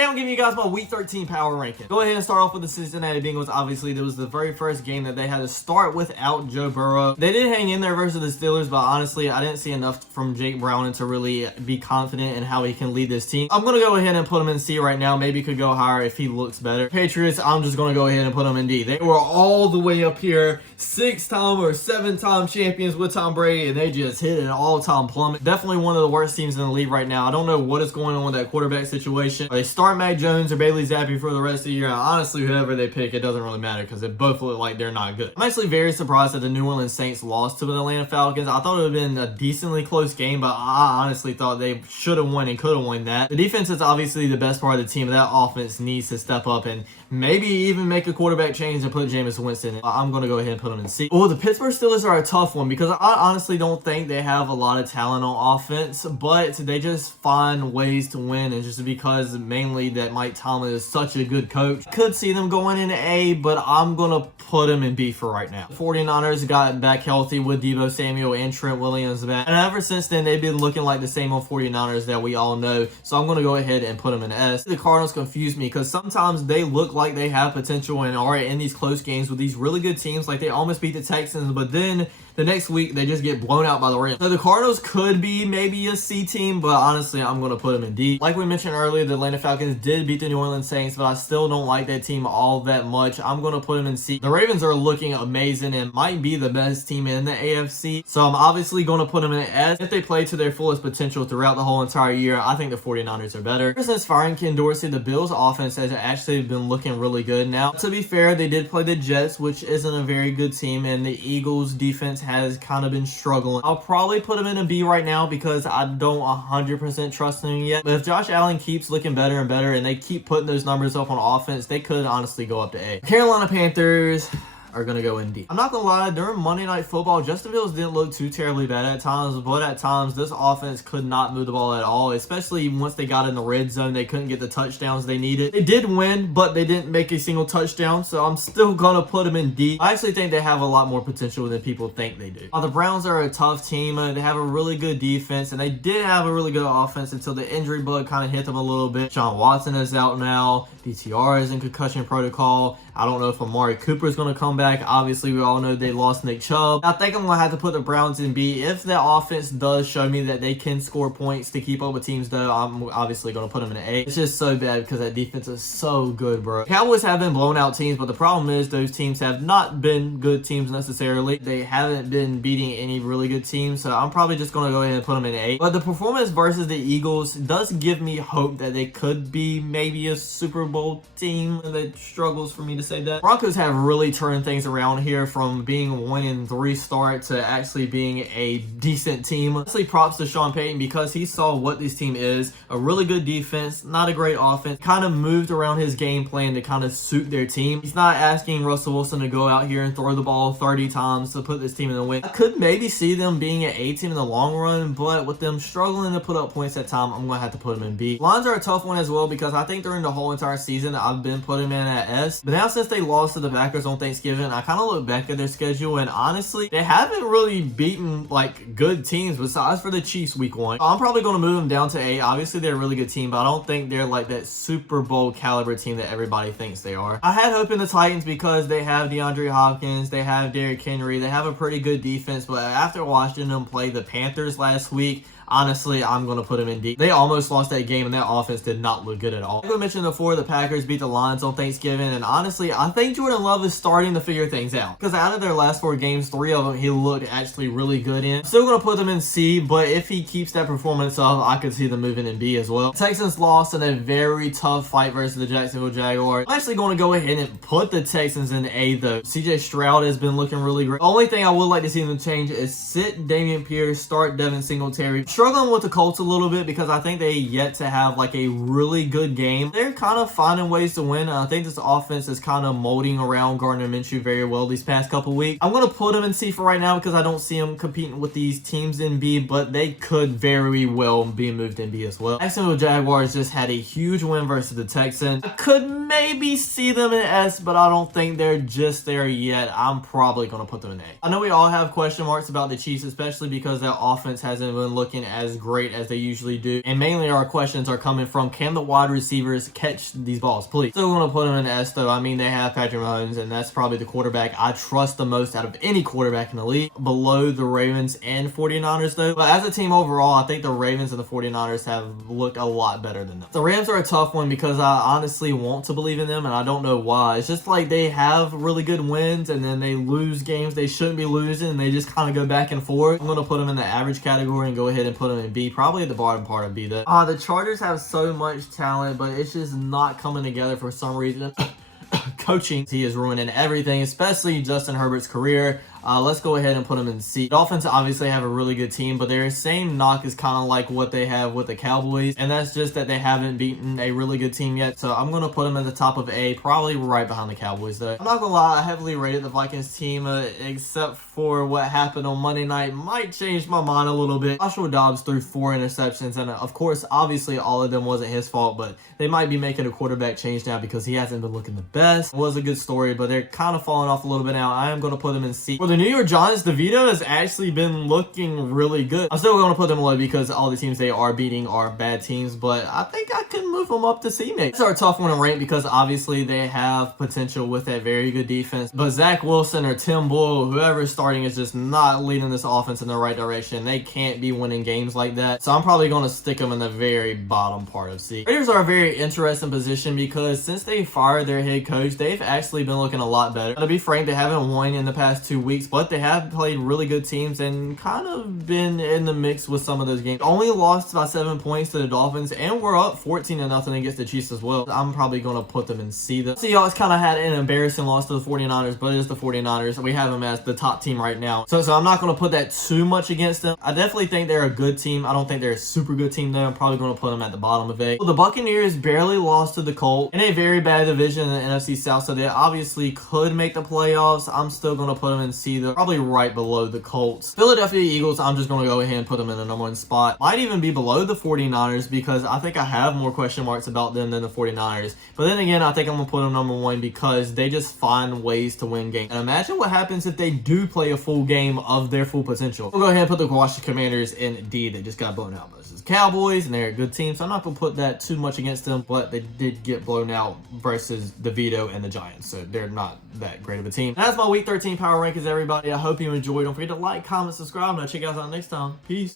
today I'm giving you guys my week 13 power ranking. Go ahead and start off with the Cincinnati Bengals. Obviously, there was the very first game that they had to start without Joe Burrow. They did hang in there versus the Steelers, but honestly, I didn't see enough from Jake Browning to really be confident in how he can lead this team. I'm going to go ahead and put him in C right now. Maybe could go higher if he looks better. Patriots, I'm just going to go ahead and put him in D. They were all the way up here, 6-time or 7-time champions with Tom Brady, and they just hit an all-time plummet. Definitely one of the worst teams in the league right now. I don't know what is going on with that quarterback situation. Are they start Mac Jones or Bailey Zappi for the rest of the year? Honestly, whoever they pick, it doesn't really matter because they both look like they're not good. I'm actually very surprised that the New Orleans Saints lost to the Atlanta Falcons. I thought it would have been a decently close game, but I honestly thought they should have won and could have won that. The defense is obviously the best part of the team. That offense needs to step up and maybe even make a quarterback change and put Jameis Winston in. I'm going to go ahead and put them in C. Oh, the Pittsburgh Steelers are a tough one because I honestly don't think they have a lot of talent on offense, but they just find ways to win, and just because mainly that Mike Tomlin is such a good coach. Could see them going into A, but I'm going to put them in B for right now. The 49ers got back healthy with Deebo Samuel and Trent Williams back, and ever since then they've been looking like the same old 49ers that we all know, so I'm going to go ahead and put them in S. The Cardinals confuse me because sometimes they look like they have potential and are in these close games with these really good teams, like they almost beat the Texans, but then the next week they just get blown out by the Rams. So the Cardinals could be maybe a C team, but honestly I'm going to put them in D. Like we mentioned earlier, the Atlanta Falcons did beat the New Orleans Saints, but I still don't like that team all that much. I'm going to put them in C. The Ravens are looking amazing and might be the best team in the AFC, so I'm obviously going to put them in S. If they play to their fullest potential throughout the whole entire year, I think the 49ers are better. Ever since firing Ken Dorsey, the Bills offense has actually been looking really good. Now, to be fair, they did play the Jets, which isn't a very good team, and the Eagles defense has kind of been struggling. I'll probably put them in a B right now because I don't 100% trust them yet, but if Josh Allen keeps looking better and better and they keep putting those numbers up on offense, they could honestly go up to A. Carolina Panthers are going to go in D. I'm not going to lie, during Monday Night Football, Justin Fields didn't look too terribly bad at times, but at times this offense could not move the ball at all, especially once they got in the red zone. They couldn't get the touchdowns they needed. They did win, but they didn't make a single touchdown, so I'm still going to put them in D. I actually think they have a lot more potential than people think they do. The Browns are a tough team. They have a really good defense, and they did have a really good offense until the injury bug kind of hit them a little bit. Sean Watson is out now. DTR is in concussion protocol. I don't know if Amari Cooper is going to come back. Obviously, we all know they lost Nick Chubb. I think I'm going to have to put the Browns in B. If the offense does show me that they can score points to keep up with teams, though, I'm obviously going to put them in an A. It's just so bad because that defense is so good, bro. Cowboys have been blown out teams, but the problem is those teams have not been good teams necessarily. They haven't been beating any really good teams, so I'm probably just going to go ahead and put them in A. But the performance versus the Eagles does give me hope that they could be maybe a Super Bowl team. That struggles for me to say that. Broncos have really turned things around here from being 1-3 start to actually being a decent team. Honestly, props to Sean Payton because he saw what this team is. A really good defense, not a great offense. Kind of moved around his game plan to kind of suit their team. He's not asking Russell Wilson to go out here and throw the ball 30 times to put this team in the win. I could maybe see them being an A team in the long run, but with them struggling to put up points at time, I'm going to have to put them in B. Lions are a tough one as well because I think during the whole entire season I've been putting them in at S, but now since they lost to the Packers on Thanksgiving, I kind of look back at their schedule and honestly they haven't really beaten like good teams besides for the Chiefs week 1. I'm probably going to move them down to A. Obviously they're a really good team, but I don't think they're like that Super Bowl caliber team that everybody thinks they are. I had hope in the Titans because they have DeAndre Hopkins, they have Derrick Henry, they have a pretty good defense, but after watching them play the Panthers last week, honestly, I'm going to put them in D. They almost lost that game, and that offense did not look good at all. Like I mentioned before, the Packers beat the Lions on Thanksgiving, and honestly, I think Jordan Love is starting to figure things out. Because out of their last 4 games, 3 of them he looked actually really good in. Still going to put them in C, but if he keeps that performance up, I could see them moving in B as well. The Texans lost in a very tough fight versus the Jacksonville Jaguars. I'm actually going to go ahead and put the Texans in A, though. CJ Stroud has been looking really great. The only thing I would like to see them change is sit Dameon Pierce, start Devin Singletary. Struggling with the Colts a little bit because I think they yet to have like a really good game. They're kind of finding ways to win. I think this offense is kind of molding around Gardner Minshew very well these past couple weeks. I'm going to put them in C for right now because I don't see them competing with these teams in B, but they could very well be moved in B as well. Jacksonville Jaguars just had a huge win versus the Texans. I could maybe see them in S, but I don't think they're just there yet. I'm probably going to put them in A. I know we all have question marks about the Chiefs, especially because their offense hasn't been looking as great as they usually do. And mainly our questions are coming from, can the wide receivers catch these balls, please? Still going to put them in S, though. I mean, they have Patrick Mahomes, and that's probably the quarterback I trust the most out of any quarterback in the league. Below the Ravens and 49ers, though. But as a team overall, I think the Ravens and the 49ers have looked a lot better than them. The Rams are a tough one because I honestly want to believe in them, and I don't know why. It's just like they have really good wins, and then they lose games they shouldn't be losing, and they just kind of go back and forth. I'm going to put them in the average category and go ahead and put them in B, probably at the bottom part of B, though. The Chargers have so much talent, but it's just not coming together for some reason. Coaching, he is ruining everything, especially Justin Herbert's career. Let's go ahead and put them in C. The Dolphins obviously have a really good team, but their same knock is kind of like what they have with the Cowboys, and that's just that they haven't beaten a really good team yet. So I'm going to put them at the top of A, probably right behind the Cowboys, though. I'm not going to lie, I heavily rated the Vikings team, except for what happened on Monday night. Might change my mind a little bit. Joshua Dobbs threw 4 interceptions, and of course, obviously, all of them wasn't his fault, but they might be making a quarterback change now because he hasn't been looking the best. It was a good story, but they're kind of falling off a little bit now. I am going to put them in C. For the New York Giants, DeVito has actually been looking really good. I'm still going to put them low because all the teams they are beating are bad teams, but I think I can move them up to C maybe. These are a tough one to rank because obviously they have potential with that very good defense, but Zach Wilson or Tim Boyle, whoever's starting, is just not leading this offense in the right direction. They can't be winning games like that, so I'm probably going to stick them in the very bottom part of C. Raiders are a very interesting position because since they fired their head coach, they've actually been looking a lot better. To be frank, they haven't won in the past 2 weeks, but they have played really good teams and kind of been in the mix with some of those games. Only lost by 7 points to the Dolphins, and we're up 14-0 against the Chiefs as well. I'm probably going to put them in C. The Seahawks kind of had an embarrassing loss to the 49ers, but it is the 49ers. We have them as the top team right now. So I'm not going to put that too much against them. I definitely think they're a good team. I don't think they're a super good team though. I'm probably going to put them at the bottom of A. Well, the Buccaneers barely lost to the Colts in a very bad division in the NFC South, so they obviously could make the playoffs. I'm still going to put them in C though, probably right below the Colts. Philadelphia Eagles, I'm just going to go ahead and put them in the number 1 spot. Might even be below the 49ers because I think I have more question marks about them than the 49ers. But then again, I think I'm going to put them number 1 because they just find ways to win games. And imagine what happens if they do play a full game of their full potential. We'll go ahead and put the Washington Commanders in D. They just got blown out versus Cowboys, and they're a good team, so I'm not going to put that too much against them, but they did get blown out versus DeVito and the Giants, so they're not that great of a team. And that's my Week 13 Power Rankings, everybody. I hope you enjoyed. Don't forget to like, comment, subscribe, and I'll check you guys out next time. Peace.